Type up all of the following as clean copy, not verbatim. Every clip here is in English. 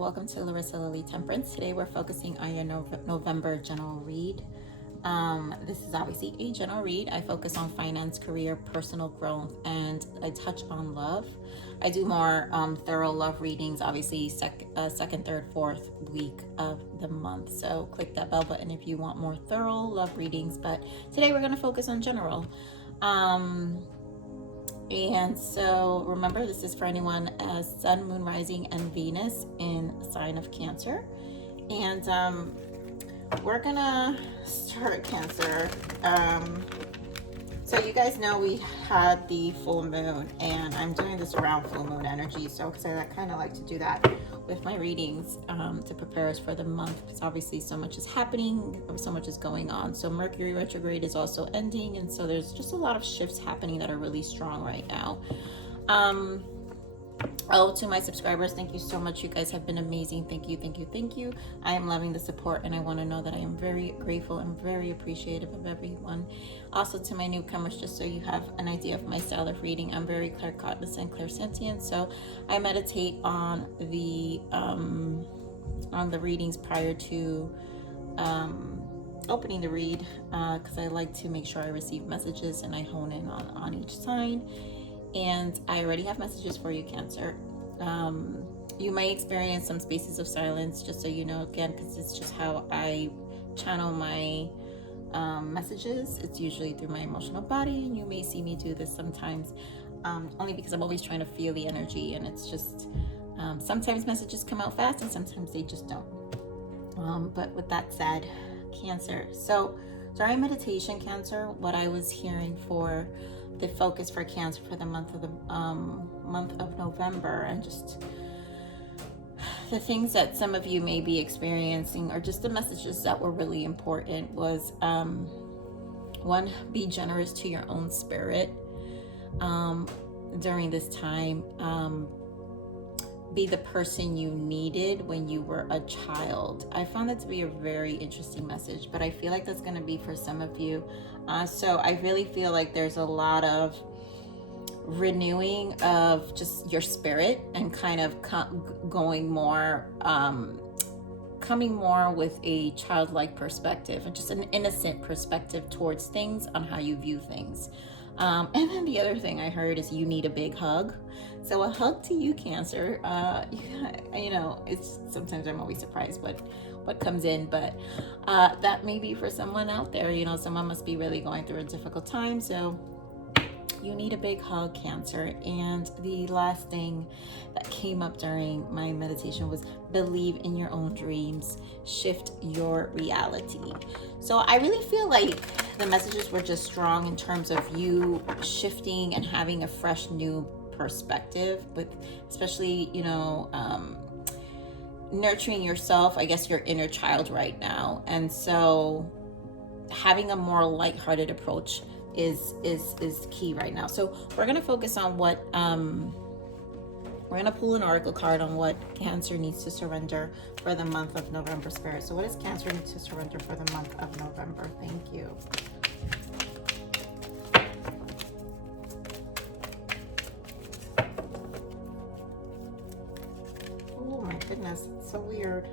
welcome to Larisa Lili Temperance. Today we're focusing on your November general read. This is obviously a general read. I focus on finance, career, personal growth, and I touch on love. I do more thorough love readings, obviously second, third, fourth week of the month. So click that bell button if you want more thorough love readings. But today we're going to focus on general. And so remember, this is for anyone as Sun, Moon, Rising, and Venus in the sign of Cancer. And we're gonna start Cancer. So you guys know we had the full moon, and I'm doing this around full moon energy. So because I kind of like to do that with my readings to prepare us for the month, because obviously so much is happening, so much is going on. So Mercury retrograde is also ending, and so there's just a lot of shifts happening that are really strong right now. To my subscribers, thank you so much. You guys have been amazing. Thank you, thank you, thank you. I am loving the support, and I want to know that I am very grateful and very appreciative of everyone. Also, to my newcomers, just so you have an idea of my style of reading, I'm very claircognizant and clairsentient. So I meditate on the readings prior to opening the read, because I like to make sure I receive messages and I hone in on each sign. And I already have messages for you, Cancer. You may experience some spaces of silence, just so you know, again, because it's just how I channel my messages. It's usually through my emotional body, and you may see me do this sometimes, only because I'm always trying to feel the energy, and it's just sometimes messages come out fast and sometimes they just don't. But with that said, Cancer. So during meditation, Cancer, what I was hearing for the focus for Cancer for the month of November, and just the things that some of you may be experiencing, or just the messages that were really important, was one, be generous to your own spirit during this time. Be the person you needed when you were a child. I found that to be a very interesting message, but I feel like that's going to be for some of you. So I really feel like there's a lot of renewing of just your spirit, and kind of coming more with a childlike perspective, and just an innocent perspective towards things, on how you view things. And then the other thing I heard is you need a big hug. So a hug to you, Cancer. You know, it's sometimes I'm always surprised what comes in, but that may be for someone out there. You know, someone must be really going through a difficult time, so you need a big hug, Cancer. And the last thing that came up during my meditation was believe in your own dreams, shift your reality. So I really feel like the messages were just strong in terms of you shifting and having a fresh new perspective, with especially, you know, nurturing yourself, I guess your inner child right now. And so having a more lighthearted approach is key right now. So we're going to focus on what we're going to pull an oracle card on what Cancer needs to surrender for the month of November, Spirit. So what does Cancer need to surrender for the month of November? Thank you. Oh my goodness, it's so weird.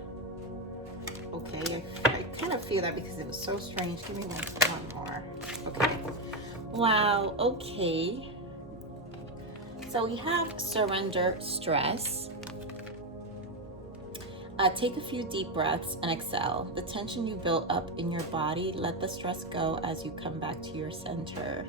Okay, I kind of feel that because it was so strange. Give me one more. Okay. Wow, okay. So we have surrender stress. Take a few deep breaths and exhale. The tension you built up in your body, let the stress go as you come back to your center.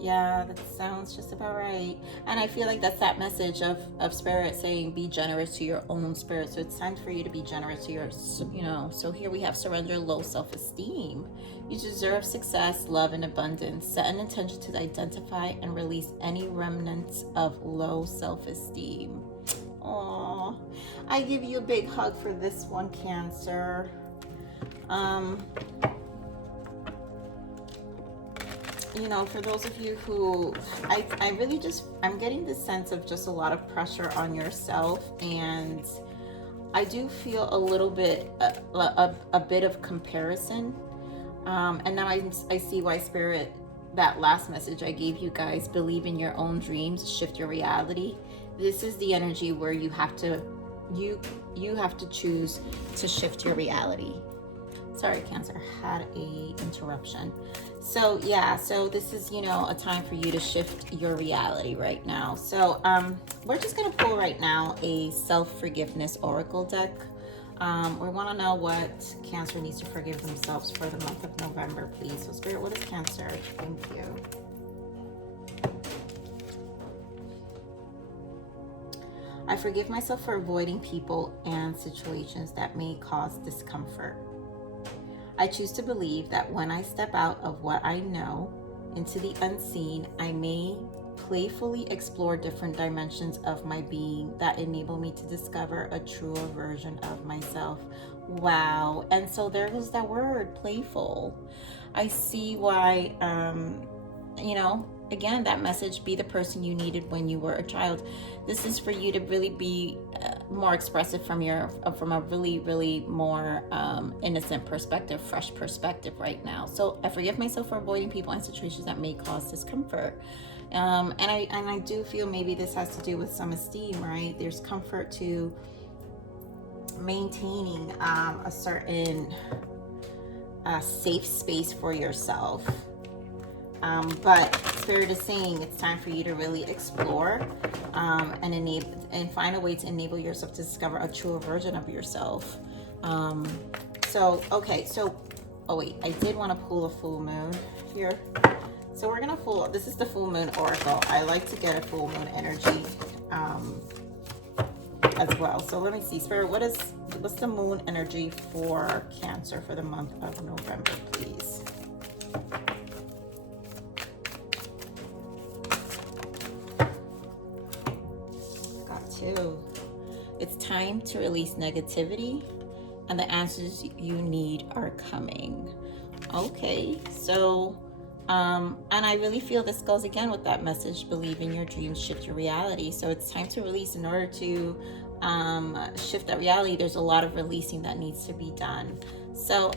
Yeah, that sounds just about right. And I feel like that's that message of Spirit saying be generous to your own spirit. So it's time for you to be generous to your, you know, so here we have surrender low self-esteem. You deserve success, love, and abundance. Set an intention to identify and release any remnants of low self-esteem. Aww, I give you a big hug for this one, Cancer. You know, for those of you who, I really just, I'm getting this sense of just a lot of pressure on yourself, and I do feel a little bit, a bit of comparison. And now I see why Spirit, that last message I gave you guys, believe in your own dreams, shift your reality. This is the energy where you have to you have to choose to shift your reality. Sorry, Cancer, had a interruption. So yeah, so this is, you know, a time for you to shift your reality right now. So we're just gonna pull right now a self-forgiveness oracle deck. We want to know what Cancer needs to forgive themselves for the month of November, please. So Spirit, what is Cancer? Thank you. I forgive myself for avoiding people and situations that may cause discomfort. I choose to believe that when I step out of what I know into the unseen, I may playfully explore different dimensions of my being that enable me to discover a truer version of myself. Wow. And so there goes that word, playful. I see why, you know, again, that message, be the person you needed when you were a child. This is for you to really be more expressive from a really more innocent perspective, fresh perspective right now. So I forgive myself for avoiding people and situations that may cause discomfort. And I do feel maybe this has to do with some esteem, right? There's comfort to maintaining a certain safe space for yourself. But Spirit is saying it's time for you to really explore and find a way to enable yourself to discover a truer version of yourself. Okay, oh wait, I did want to pull a full moon here. So we're gonna pull, this is the full moon oracle. I like to get a full moon energy as well. So let me see, Spirit, what's the moon energy for Cancer for the month of November, please? Got two. It's time to release negativity, and the answers you need are coming. Okay, so and I really feel this goes again with that message, believe in your dreams, shift your reality. So it's time to release. In order to shift that reality, there's a lot of releasing that needs to be done. So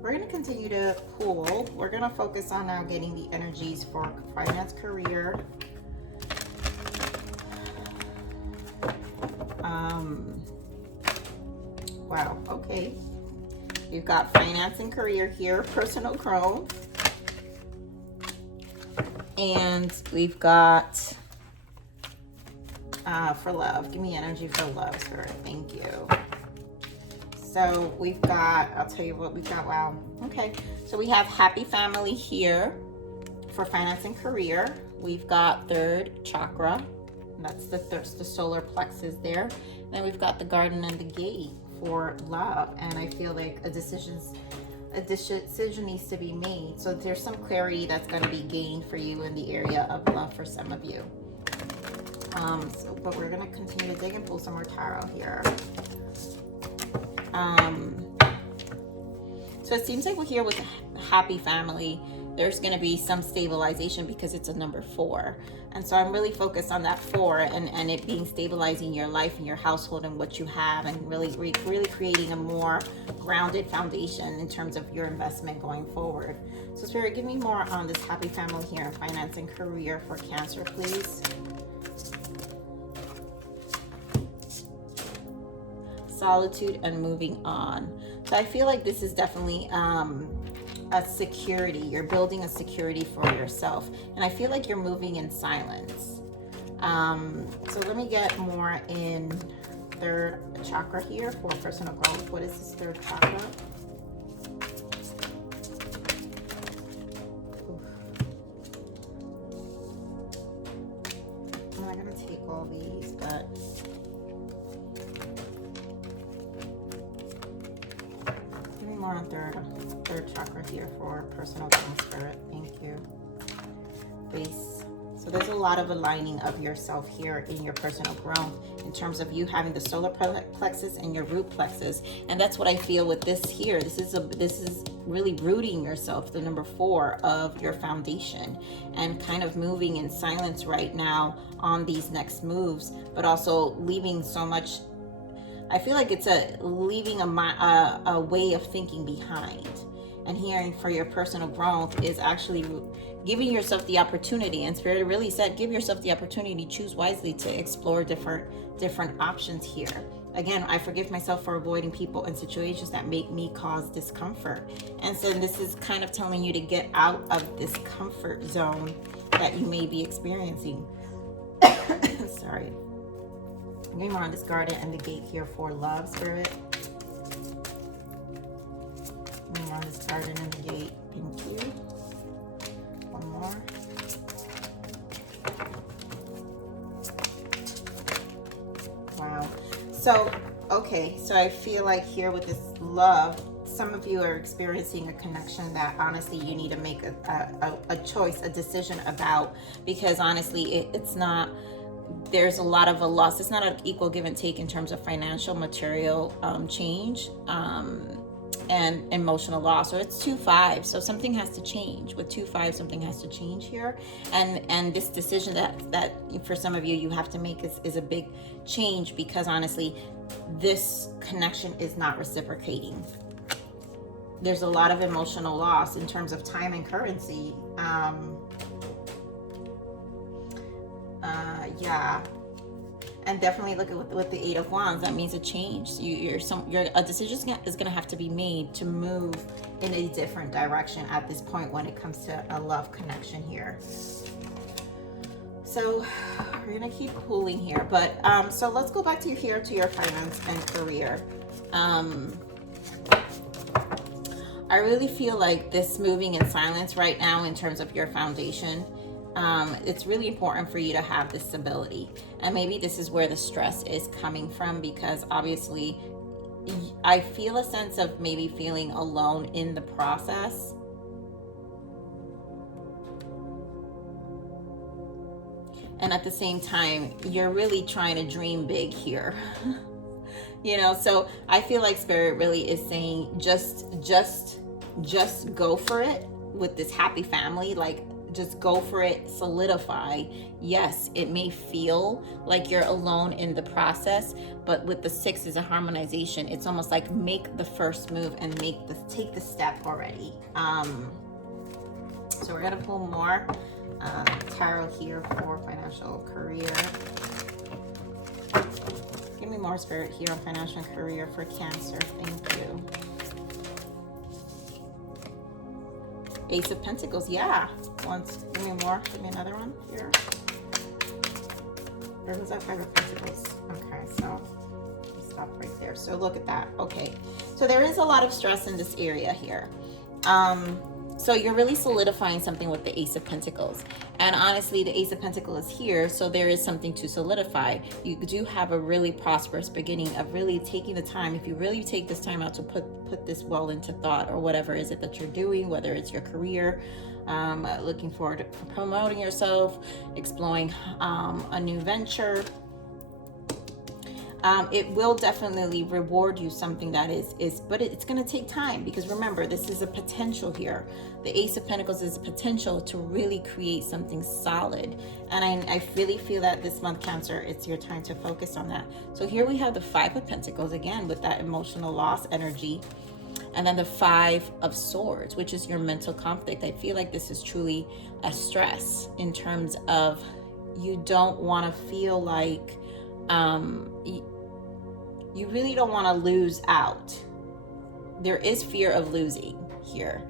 we're going to continue to pull. We're going to focus on now getting the energies for finance, career, wow, okay. You've got finance and career here, personal growth. And we've got for love. Give me energy for love, Spirit. Thank you. So we've got, I'll tell you what we've got. Wow. Okay. So we have happy family here for finance and career. We've got third chakra. And that's the solar plexus there. And then we've got the garden and the gate for love, and I feel like a decision needs to be made. So there's some clarity that's going to be gained for you in the area of love for some of you. But we're going to continue to dig and pull some more tarot here. So it seems like we're here with a happy family. There's going to be some stabilization because it's a number 4. And so I'm really focused on that 4 and it being stabilizing your life and your household and what you have, and really creating a more grounded foundation in terms of your investment going forward. So Spirit, give me more on this happy family here in finance and career for Cancer, please. Solitude and moving on. So I feel like this is definitely a security. You're building a security for yourself, and I feel like you're moving in silence. So let me get more in third chakra here for personal growth. What is this third chakra? I'm not gonna take all these, but give me more on third chakra here for personal growth, Spirit. Thank you. Base. So there's a lot of aligning of yourself here in your personal growth in terms of you having the solar plexus and your root plexus, and that's what I feel with this here. This is really rooting yourself, the number 4 of your foundation, and kind of moving in silence right now on these next moves, but also leaving so much. I feel like it's leaving a way of thinking behind. and hearing for your personal growth is actually giving yourself the opportunity. And Spirit really said, give yourself the opportunity, choose wisely to explore different options here. Again, I forgive myself for avoiding people and situations that make me cause discomfort. And so this is kind of telling you to get out of this comfort zone that you may be experiencing. Sorry. Getting more on this garden and the gate here for love, Spirit. Getting on this garden and the gate. Thank you. One more. Wow. So, okay. So I feel like here with this love, some of you are experiencing a connection that honestly you need to make a choice, a decision about, because honestly it's not, there's a lot of a loss. It's not an equal give and take in terms of financial, material change and emotional loss. So it's 2-5. So something has to change. With 2-5, something has to change here. And this decision that for some of you have to make is a big change, because honestly, this connection is not reciprocating. There's a lot of emotional loss in terms of time and currency. Yeah, and definitely look at with the 8 of Wands. That means a change. A decision is going to have to be made to move in a different direction at this point when it comes to a love connection here. So we're going to keep pulling here, but so let's go back to here to your finance and career. I really feel like this moving in silence right now in terms of your foundation. It's really important for you to have this stability, and maybe this is where the stress is coming from, because obviously I feel a sense of maybe feeling alone in the process. And at the same time, you're really trying to dream big here. You know, so I feel like Spirit really is saying just go for it with this happy family. Like, just go for it, solidify. Yes, it may feel like you're alone in the process, but with the 6 is a harmonization. It's almost like make the first move and take the step already. So we're gonna pull more tarot here for financial career. Give me more, Spirit, here on financial and career for Cancer. Thank you. Ace of Pentacles, yeah. Give me more. Give me another one here. Or was that 5 of Pentacles? Okay, so stop right there. So look at that. Okay, so there is a lot of stress in this area here. So you're really solidifying something with the Ace of Pentacles. And honestly, the Ace of Pentacles is here, so there is something to solidify. You do have a really prosperous beginning of really taking the time. If you really take this time out to put this well into thought, or whatever is it that you're doing, whether it's your career, looking forward to promoting yourself, exploring a new venture, it will definitely reward you something that is but it's going to take time, because remember, this is a potential here. The Ace of Pentacles is a potential to really create something solid, and I really feel that this month, Cancer, it's your time to focus on that. So here we have the 5 of Pentacles again with that emotional loss energy, and then the 5 of Swords, which is your mental conflict. I feel like this is truly a stress in terms of you don't want to feel like you really don't want to lose out. There is fear of losing here.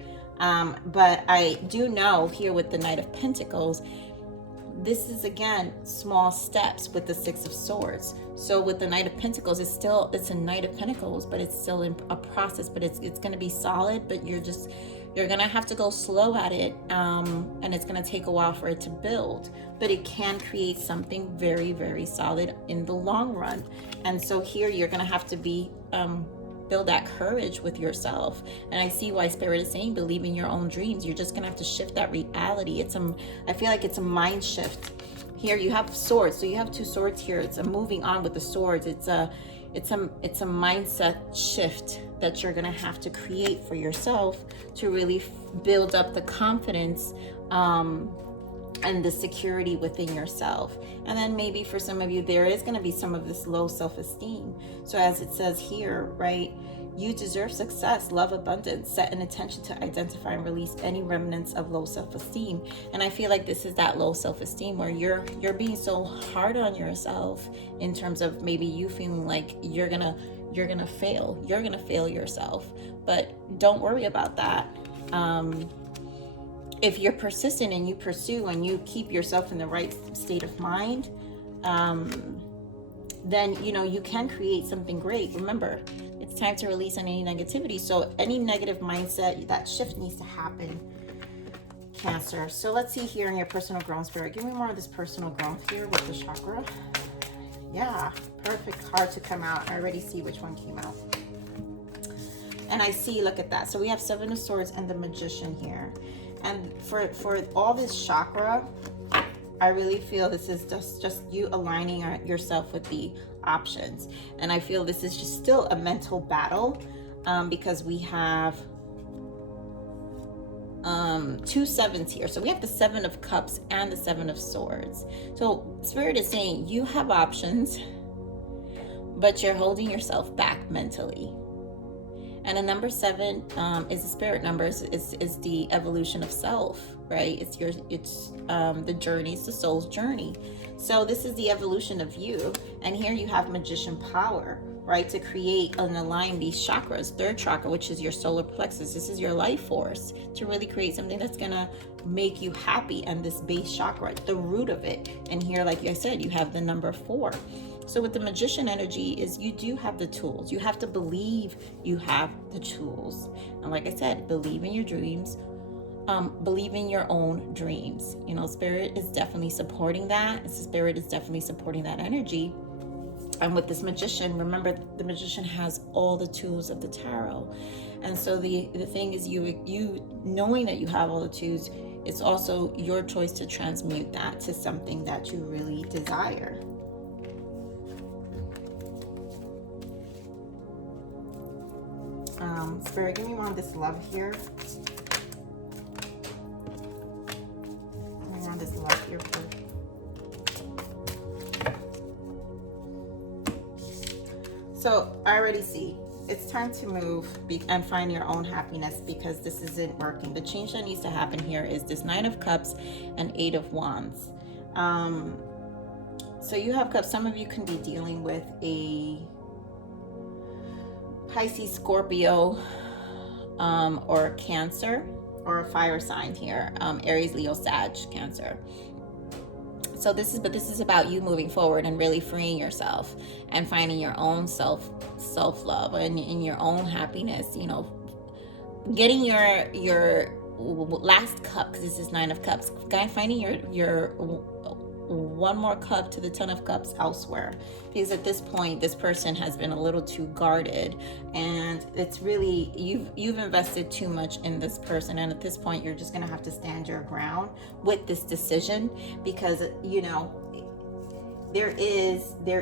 But I do know here with the Knight of Pentacles, this is again small steps with the 6 of Swords. So with the Knight of Pentacles, it's a Knight of Pentacles, but it's still in a process, but it's going to be solid, but you're going to have to go slow at it, and it's going to take a while for it to build, but it can create something very, very solid in the long run. And so here you're going to have to build that courage with yourself. And I see why Spirit is saying believe in your own dreams. You're just going to have to shift that reality. I feel like it's a mind shift. Here you have swords, so you have 2 swords here. It's a moving on with the swords. It's a mindset shift that you're gonna have to create for yourself to really build up the confidence and the security within yourself. And then maybe for some of you, there is going to be some of this low self-esteem. So as it says here, right, you deserve success, love, abundance. Set an intention to identify and release any remnants of low self-esteem. And I feel like this is that low self-esteem where you're being so hard on yourself, in terms of maybe you feeling like you're gonna fail yourself. But don't worry about that. If you're persistent and you pursue and you keep yourself in the right state of mind, then you can create something great. Remember, it's time to release any negativity. So any negative mindset, that shift needs to happen, Cancer. So let's see here in your personal growth, Spirit. Give me more of this personal growth here with the chakra. Yeah, perfect card to come out. I already see which one came out. And I see, look at that. So we have Seven of Swords and the Magician here. And for all this chakra, I really feel this is just you aligning yourself with the options. And I feel this is just still a mental battle, because we have two sevens here. So we have the Seven of Cups and the Seven of Swords. So Spirit is saying you have options, but you're holding yourself back mentally. And a number 7 is the spirit number, is the evolution of self, right? It's the journey, it's the soul's journey. So this is the evolution of you. And here you have magician power, right? To create and align these chakras. Third chakra, which is your solar plexus. This is your life force to really create something that's gonna make you happy. And this base chakra, the root of it. And here, like I said, you have the number 4. So with the magician energy is you do have the tools. You have to believe you have the tools. And like I said, believe in your dreams. Believe in your own dreams. Spirit is definitely supporting that. Spirit is definitely supporting that energy. And with this magician, remember, the magician has all the tools of the tarot. And so the thing is, you knowing that you have all the tools, it's also your choice to transmute that to something that you really desire. Spirit, give me more of this love here. Give me more of this love here first. So I already see it's time to move and find your own happiness, because this isn't working. The change that needs to happen here is this Knight of Cups and 8 of Wands. So you have cups. Some of you can be dealing with a Pisces, Scorpio, or Cancer, or a fire sign here, Aries, Leo, Sag, Cancer. So this is about you moving forward and really freeing yourself and finding your own self-love and your own happiness. Getting your last cup, because this is 9 of Cups. Finding your one more cup to the 10 of Cups elsewhere, because at this point this person has been a little too guarded, and it's really you've invested too much in this person, and at this point you're just gonna have to stand your ground with this decision, because there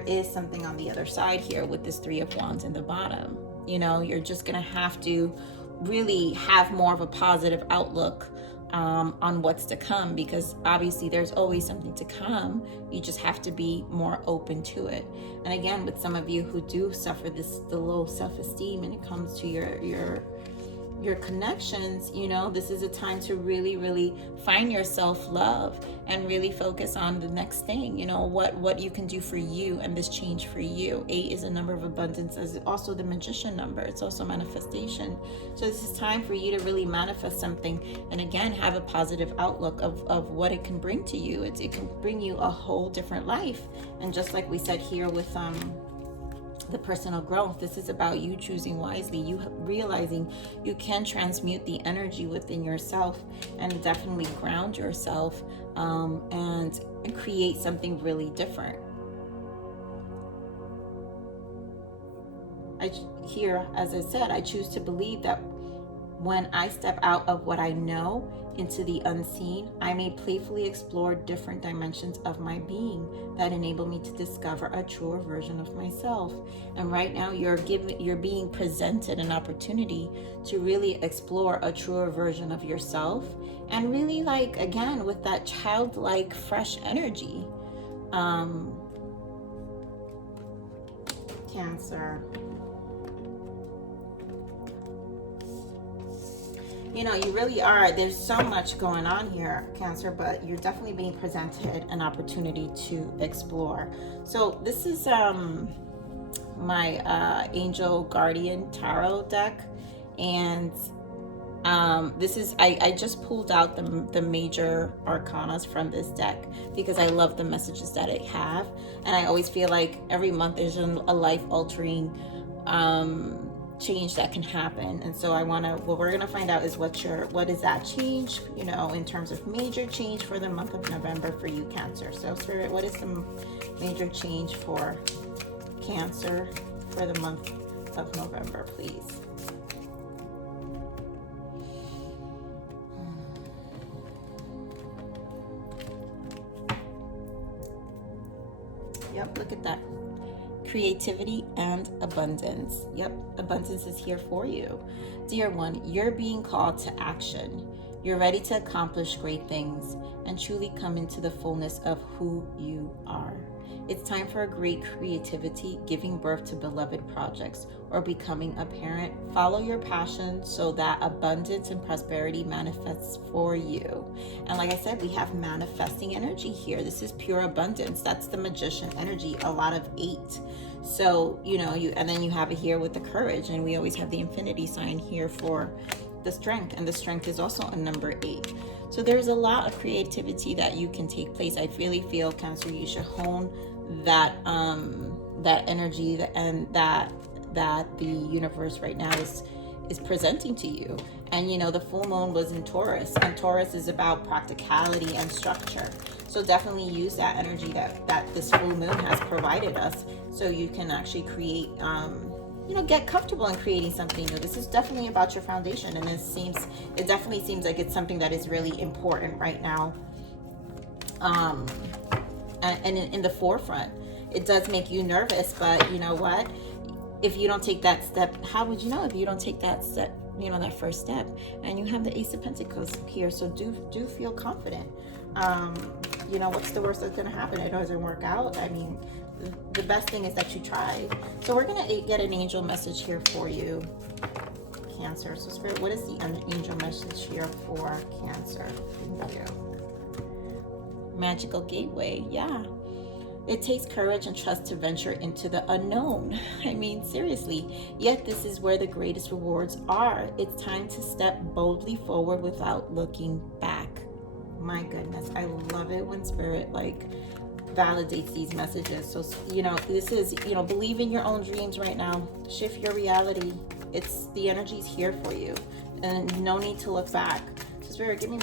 is something on the other side here with this 3 of Wands in the bottom. You're just gonna have to really have more of a positive outlook on what's to come, because obviously there's always something to come. You just have to be more open to it. And again, with some of you who do suffer the low self-esteem, and it comes to your connections, this is a time to really find your self-love and really focus on the next thing, what you can do for you and this change for you. 8 is a number of abundance, as also the magician number. It's also manifestation. So this is time for you to really manifest something, and again, have a positive outlook of what it can bring to you. It can bring you a whole different life. And just like we said here with the personal growth, this is about you choosing wisely, you realizing you can transmute the energy within yourself and definitely ground yourself, and create something really different. Here, as I said, I choose to believe that When I step out of what I know into the unseen, I may playfully explore different dimensions of my being that enable me to discover a truer version of myself. And right now you're being presented an opportunity to really explore a truer version of yourself, and really, like, again, with that childlike fresh energy. Cancer. You know, you really are. There's so much going on here, Cancer, but you're definitely being presented an opportunity to explore. So this is my Angel Guardian Tarot deck, and this is, I just pulled out the major arcanas from this deck because I love the messages that it have, and I always feel like every month there's a life-altering change that can happen. And so what we're gonna find out is what is that change, you know, in terms of major change for the month of November for you, Cancer. So Spirit, what is the major change for Cancer for the month of November, please? Yep, look at that. Creativity and abundance. Yep, abundance is here for you. Dear one, you're being called to action. You're ready to accomplish great things and truly come into the fullness of who you are. It's time for a great creativity, giving birth to beloved projects, or becoming a parent. Follow your passion so that abundance and prosperity manifests for you. And like I said, we have manifesting energy here. This is pure abundance. That's the Magician energy, a lot of 8. So, you know, and then you have it here with the Courage, and we always have the infinity sign here for the Strength, and the Strength is also a number 8. So there's a lot of creativity that you can take place. I really feel, Cancer, you should hone that energy and that the universe right now is presenting to you. And you know, the full moon was in Taurus, and Taurus is about practicality and structure. So definitely use that energy that this full moon has provided us, so you can actually create, you know, get comfortable in creating something new. This is definitely about your foundation, and it definitely seems like it's something that is really important right now. And in the forefront, it does make you nervous, but you know what? If you don't take that step, how would you know if you don't take that step, you know, that first step? And you have the Ace of Pentacles here, so do feel confident. You know, what's the worst that's going to happen? It doesn't work out. I mean, the best thing is that you tried. So we're going to get an angel message here for you, Cancer. So Spirit, what is the angel message here for Cancer? Thank you. Magical gateway. Yeah. It takes courage and trust to venture into the unknown. I mean, seriously. Yet this is where the greatest rewards are. It's time to step boldly forward without looking back. My goodness, I love it when Spirit like validates these messages. So, you know, this is, you know, believe in your own dreams right now. Shift your reality. The energy's here for you, and no need to look back. So Spirit, give me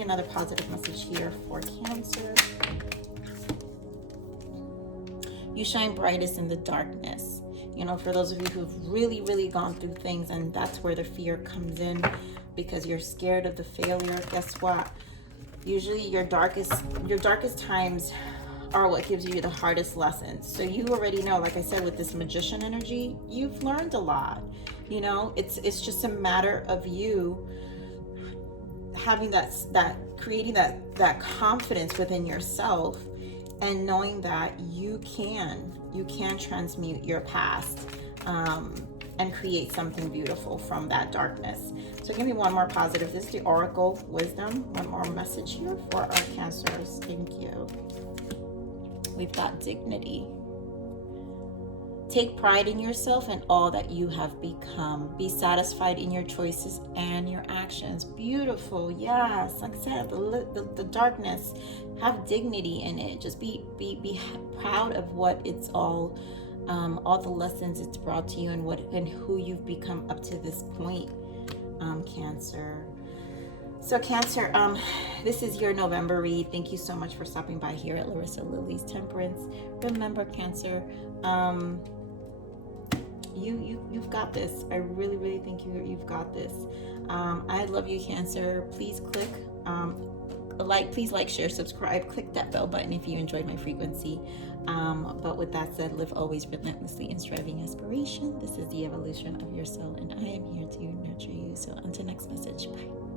another positive message here for Cancer. You shine brightest in the darkness. You know, for those of you who've really, really gone through things, and that's where the fear comes in because you're scared of the failure. Guess what? Usually your darkest times are what gives you the hardest lessons. So you already know, like I said, with this Magician energy, you've learned a lot. You know, it's just a matter of you having creating that confidence within yourself, and knowing that you can transmute your past and create something beautiful from that darkness. So give me one more positive. This is the Oracle Wisdom. One more message here for our Cancers. Thank you. We've got dignity. Take pride in yourself and all that you have become. Be satisfied in your choices and your actions. Beautiful. Yes. Like I said, the darkness, have dignity in it. Just be proud of what it's all the lessons it's brought to you, and who you've become up to this point, Cancer. So Cancer, this is your November read. Thank you so much for stopping by here at Larisa Lili's Temperance. Remember, Cancer, you've you've got this. I really, really think you've got this. I love you, Cancer. Please click please like, share, subscribe, click that bell button if you enjoyed my frequency. But with that said, live always relentlessly in striving aspiration. This is the evolution of your soul, and I am here to nurture you. So until next message, bye.